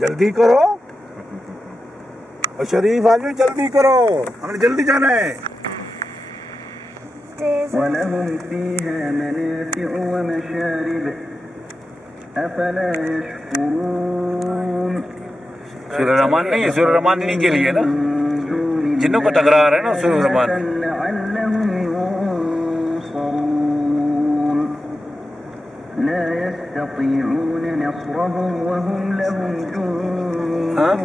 जल्दी करो और शरीफ आदमी जल्दी करो, हमने जल्दी जाना है। वलहुम फीहा मनाफिउ व मशारिब अफला यशकुरून। सूरह रहमान नहीं है, सूरह रहमान इन्हीं के लिए ना, जिन्हों को टकरा रहा है ना सूरह रहमान। ला यस्ततीऊन नस्रहुम व हुम लहुम जुंदुन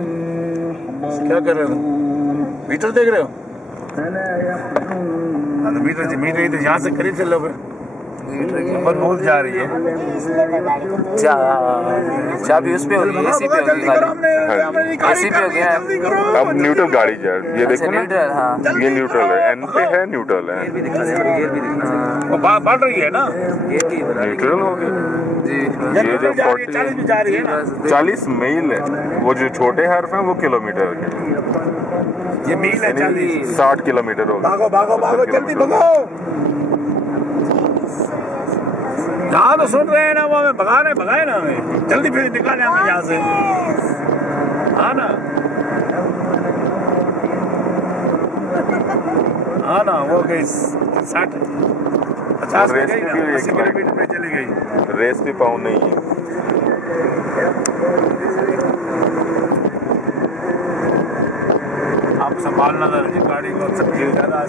मुहज़रून। क्या कर रहे हो? मीटर देख रहे हो? फला यहज़ुनहुम। मीटर यहाँ से करीब चल लो फिर, नंबर बहुत जा रही है। चाबी उस पे होगी, एसी पे होगी, एसी पे हो गया। अब न्यूट्रल गाड़ी जा, ये देखो ना, हाँ। ये न्यूट्रल है, एन पे है, न्यूट्रल है, वो बढ़ रही है ना, न्यूट्रल हो गया जी। ये जो 40 भी जा रही है ना, 40 मील है, वो जो छोटे हर्फ हैं वो किलोमीटर के, ये मील है 40, 60 किलोमीटर हो गया। भागो भागो भागो जल्दी भागो। यहाँ तो सुन रहे हैं ना, वो हमें भगाए ना हमें, जल्दी फिर निकाले हमें यहाँ से। हाँ ना वो गई 60-50 पे गई ना, 80 किलोमीटर पे चली गई। रेस भी पाऊँ नहीं है। आप संभालना था गाड़ी को, सब गिर जाता।